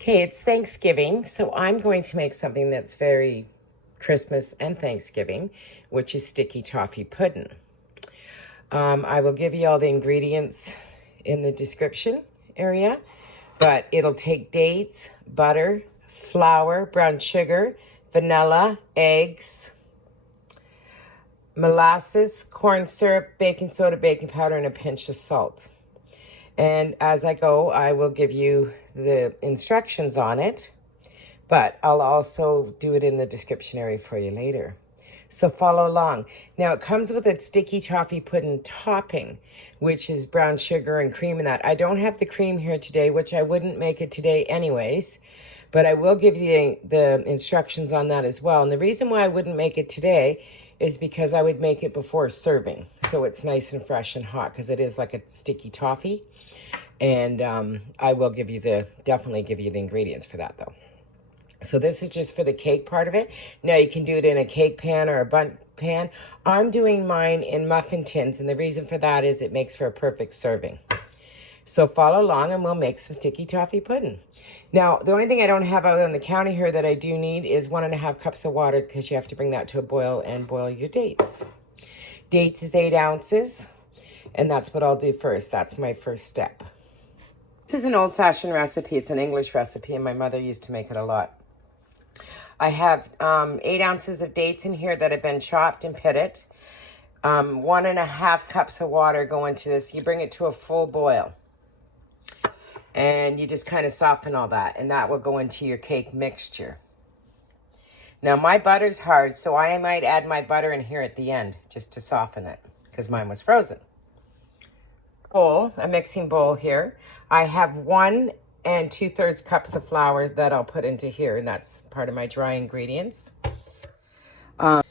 Okay, it's Thanksgiving, so I'm going to make something that's very Christmas and Thanksgiving, which is sticky toffee pudding. I will give you all the ingredients in the description area, but it'll take dates, butter, flour, brown sugar, vanilla, eggs, molasses, corn syrup, baking soda, baking powder, and a pinch of salt. And as I go, I will give you the instructions on it, but I'll also do it in the description area for you later. So follow along. Now it comes with a sticky toffee pudding topping, which is brown sugar and cream and that. I don't have the cream here today, which I wouldn't make it today anyways, but I will give you the instructions on that as well. And the reason why I wouldn't make it today is because I would make it before serving. So it's nice and fresh and hot because it is like a sticky toffee. And I will definitely give you the ingredients for that though. So this is just for the cake part of it. Now you can do it in a cake pan or a bundt pan. I'm doing mine in muffin tins, and the reason for that is it makes for a perfect serving. So follow along and we'll make some sticky toffee pudding. Now, the only thing I don't have out on the counter here that I do need is 1.5 cups of water because you have to bring that to a boil and boil your dates. Dates is 8 ounces, and that's what I'll do first. That's my first step. This is an old-fashioned recipe. It's an English recipe, and my mother used to make it a lot. I have 8 ounces of dates in here that have been chopped and pitted. 1.5 cups of water go into this. You bring it to a full boil. And you just kind of soften all that. And that will go into your cake mixture. Now my butter's hard, so I might add my butter in here at the end just to soften it. Because mine was frozen. A mixing bowl here. I have 1 2/3 cups of flour that I'll put into here, and that's part of my dry ingredients. I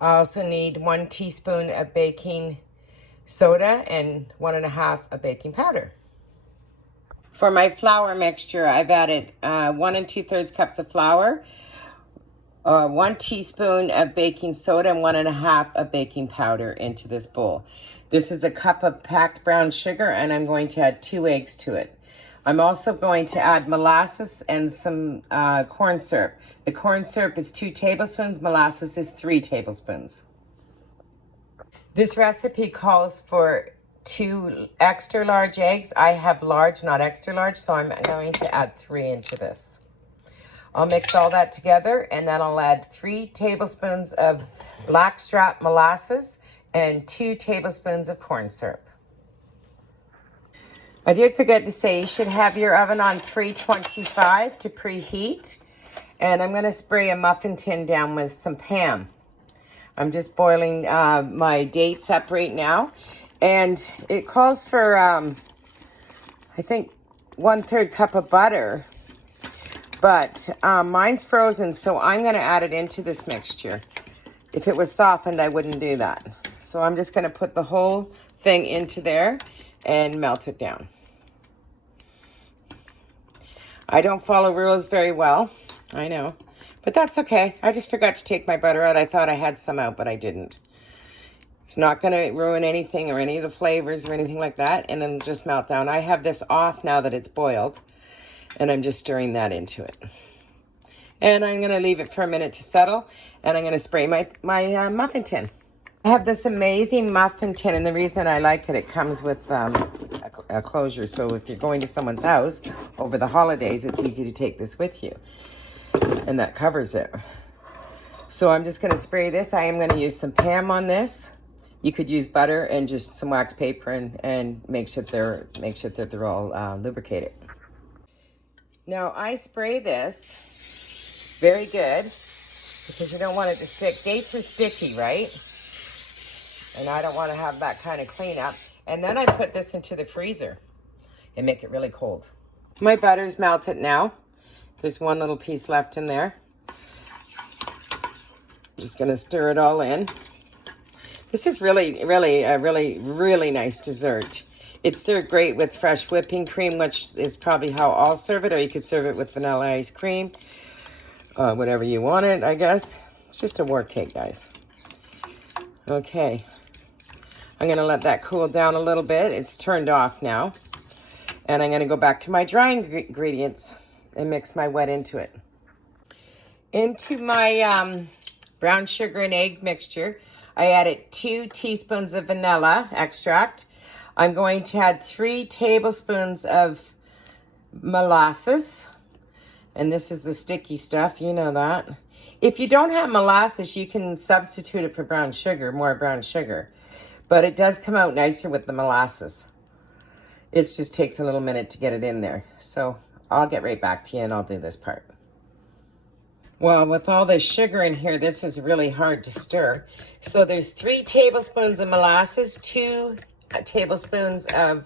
also need 1 teaspoon of baking soda and 1.5 of baking powder. For my flour mixture, I've added 1 2/3 cups of flour, 1 teaspoon of baking soda, and 1.5 of baking powder into this bowl. This is a cup of packed brown sugar, and I'm going to add 2 eggs to it. I'm also going to add molasses and some corn syrup. The corn syrup is 2 tablespoons, molasses is 3 tablespoons. This recipe calls for 2 extra large eggs. I have large, not extra large, so I'm going to add 3 into this. I'll mix all that together, and then I'll add 3 tablespoons of blackstrap molasses and 2 tablespoons of corn syrup. I did forget to say you should have your oven on 325 to preheat. And I'm going to spray a muffin tin down with some Pam. I'm just boiling my dates up right now. And it calls for, I think, 1/3 cup of butter. But mine's frozen, so I'm going to add it into this mixture. If it was softened, I wouldn't do that. So I'm just going to put the whole thing into there and melt it down. I don't follow rules very well, I know, but that's okay. I just forgot to take my butter out. I thought I had some out, but I didn't. It's not going to ruin anything or any of the flavors or anything like that, and it'll just melt down. I have this off now that it's boiled, and I'm just stirring that into it. And I'm going to leave it for a minute to settle, and I'm going to spray my muffin tin. I have this amazing muffin tin, and the reason I like it, it comes with a closure. So if you're going to someone's house over the holidays, it's easy to take this with you. And that covers it. So I'm just going to spray this. I am going to use some Pam on this. You could use butter and just some wax paper and make sure that they're all lubricated. Now I spray this very good because you don't want it to stick. Dates are sticky, right? And I don't want to have that kind of cleanup. And then I put this into the freezer and make it really cold. My butter's melted now. There's 1 little piece left in there. Just going to stir it all in. This is really nice dessert. It's served great with fresh whipping cream, which is probably how I'll serve it. Or you could serve it with vanilla ice cream. Whatever you want it, I guess. It's just a war cake, guys. Okay. I'm going to let that cool down a little bit. It's turned off now. And I'm going to go back to my dry ingredients. and mix my wet into it. Into my brown sugar and egg mixture, I added 2 teaspoons of vanilla extract. I'm going to add 3 tablespoons of molasses. And this is the sticky stuff, you know that. If you don't have molasses, you can substitute it for brown sugar, more brown sugar. But it does come out nicer with the molasses. It just takes a little minute to get it in there. So I'll get right back to you and I'll do this part. Well, with all this sugar in here, this is really hard to stir. So there's 3 tablespoons of molasses, 2 tablespoons of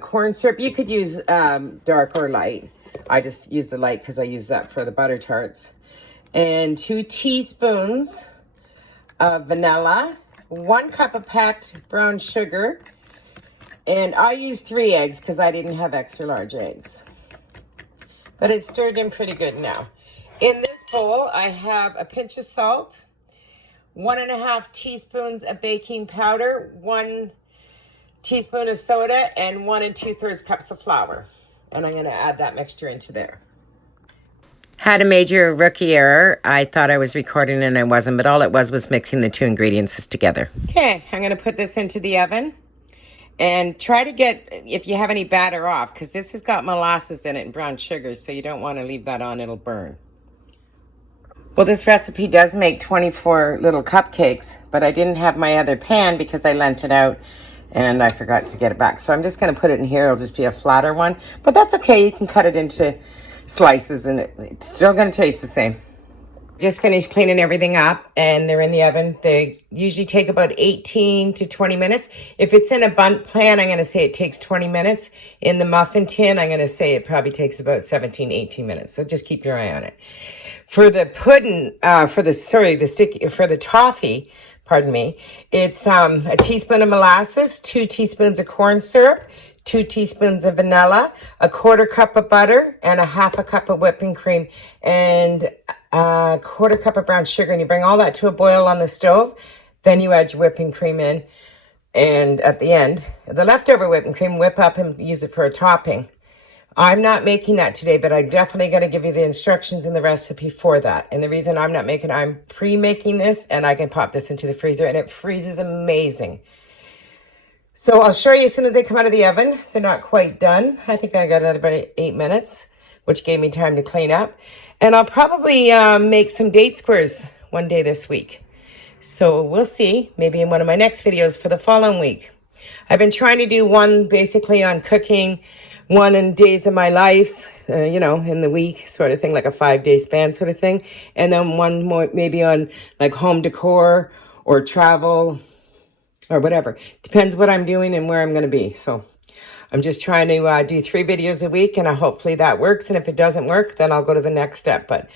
corn syrup. You could use dark or light. I just use the light because I use that for the butter tarts. And 2 teaspoons of vanilla, 1 cup of packed brown sugar, and I used 3 eggs because I didn't have extra large eggs. But it's stirred in pretty good now. In this bowl, I have a pinch of salt, 1.5 teaspoons of baking powder, 1 teaspoon of soda, and 1 2/3 cups of flour. And I'm going to add that mixture into there. Had a major rookie error. I thought I was recording and I wasn't, but all it was mixing the 2 ingredients together. Okay, I'm going to put this into the oven and try to get, if you have any batter off, because this has got molasses in it and brown sugar, so you don't want to leave that on, it'll burn. Well, this recipe does make 24 little cupcakes, but I didn't have my other pan because I lent it out and I forgot to get it back. So I'm just going to put it in here. It'll just be a flatter one, but that's okay. You can cut it into slices and it's still going to taste the same. Just finished cleaning everything up and they're in the oven. They usually take about 18 to 20 minutes. If it's in a bundt pan, I'm going to say it takes 20 minutes. In the muffin tin, I'm going to say it probably takes about 17, 18 minutes. So just keep your eye on it. For the pudding, for the toffee, pardon me, it's a teaspoon of molasses, 2 teaspoons of corn syrup, 2 teaspoons of vanilla, 1/4 cup of butter, and 1/2 cup of whipping cream, and 1/4 cup of brown sugar. And you bring all that to a boil on the stove. Then you add your whipping cream in. And at the end, the leftover whipping cream, whip up and use it for a topping. I'm not making that today, but I'm definitely going to give you the instructions in the recipe for that. And the reason I'm not making it, I'm pre-making this, and I can pop this into the freezer, and it freezes amazing. So I'll show you as soon as they come out of the oven. They're not quite done. I think I got another about 8 minutes, which gave me time to clean up. And I'll probably make some date squares one day this week. So we'll see, maybe in one of my next videos for the following week. I've been trying to do one basically on cooking, one in days of my life, you know, in the week sort of thing, like a 5-day span sort of thing. And then one more maybe on like home decor or travel or whatever. Depends what I'm doing and where I'm going to be. So I'm just trying to do 3 videos a week, and hopefully that works. And if it doesn't work, then I'll go to the next step. But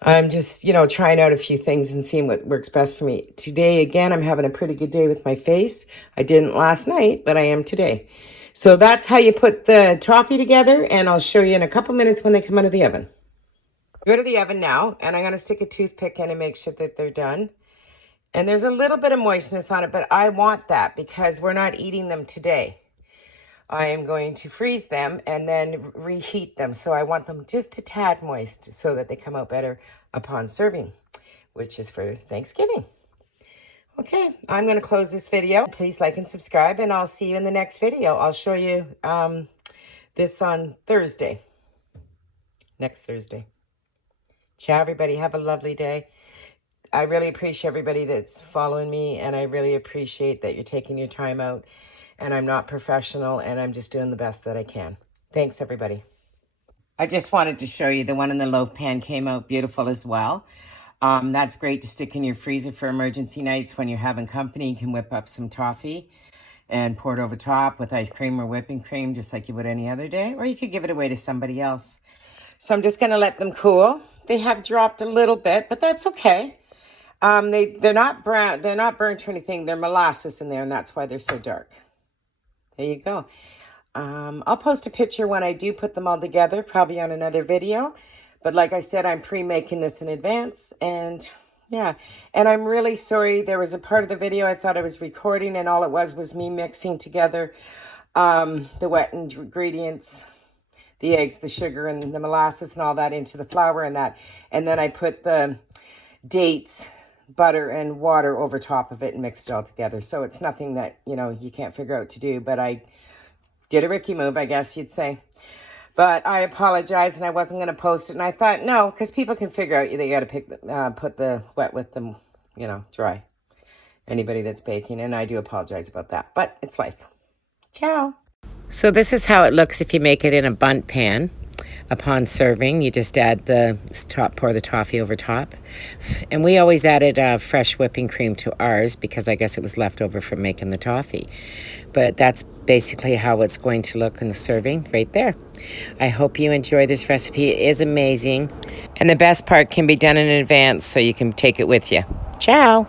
I'm just, you know, trying out a few things and seeing what works best for me. Today, again, I'm having a pretty good day with my face. I didn't last night, but I am today. So that's how you put the toffee together, and I'll show you in a couple minutes when they come out of the oven. Go to the oven now, and I'm going to stick a toothpick in and make sure that they're done. And there's a little bit of moistness on it, but I want that because we're not eating them today. I am going to freeze them and then reheat them. So I want them just a tad moist so that they come out better upon serving, which is for Thanksgiving. Okay, I'm going to close this video. Please like and subscribe, and I'll see you in the next video. I'll show you this on Thursday. Next Thursday. Ciao, everybody. Have a lovely day. I really appreciate everybody that's following me, and I really appreciate that you're taking your time out. And I'm not professional, and I'm just doing the best that I can. Thanks, everybody. I just wanted to show you the one in the loaf pan came out beautiful as well. That's great to stick in your freezer for emergency nights when you're having company. You can whip up some toffee and pour it over top with ice cream or whipping cream, just like you would any other day. Or you could give it away to somebody else. So I'm just going to let them cool. They have dropped a little bit, but that's okay. They're not brown. They're not burnt or anything. They're molasses in there, and that's why they're so dark. There you go. I'll post a picture when I do put them all together, probably on another video. But like I said, I'm pre-making this in advance. And yeah, and I'm really sorry. There was a part of the video I thought I was recording, and all it was me mixing together the wet ingredients, the eggs, the sugar, and the molasses and all that into the flour and that. And then I put the dates, butter, and water over top of it and mixed it all together. So it's nothing that, you know, you can't figure out to do. But I did a Ricky move, I guess you'd say. But I apologized, and I wasn't going to post it. And I thought, no, because people can figure out they got to put the wet with the, you know, dry. Anybody that's baking, and I do apologize about that. But it's life. Ciao. So this is how it looks if you make it in a bundt pan. Upon serving, you just add pour the toffee over top. And we always added fresh whipping cream to ours because I guess it was left over from making the toffee. But that's basically how it's going to look in the serving right there. I hope you enjoy this recipe. It is amazing. And the best part can be done in advance so you can take it with you. Ciao.